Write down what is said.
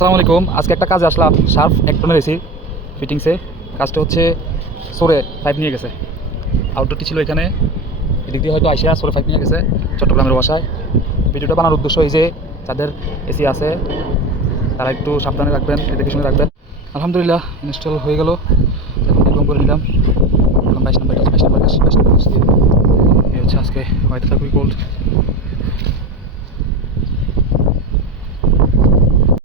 আসসালামু আলাইকুম। আজকে একটা কাজে আসলাম, শার্প 1 টনের এসি ফিটিংসে। কাজটা হচ্ছে সোরে পাইপ নিয়ে গেছে, আউটডোরটি ছিল এখানে, এদিক দিয়ে হয়তো আইসা সোরে পাইপ নিয়ে গেছে চট্টগ্রামের বাসায়। ভিডিওটা বানানোর উদ্দেশ্য এই যে যাদের এসি আছে তারা একটু সাবধানে রাখবেন, দেখে শুনে রাখবেন। আলহামদুলিল্লাহ ইনস্টল হয়ে গেল, এখন বের করে নিলাম। এখন 22 নম্বর কাজ, 22 নম্বর কাজ দিয়ে এই হচ্ছে আজকে হয়তো খুবই কোল্ড।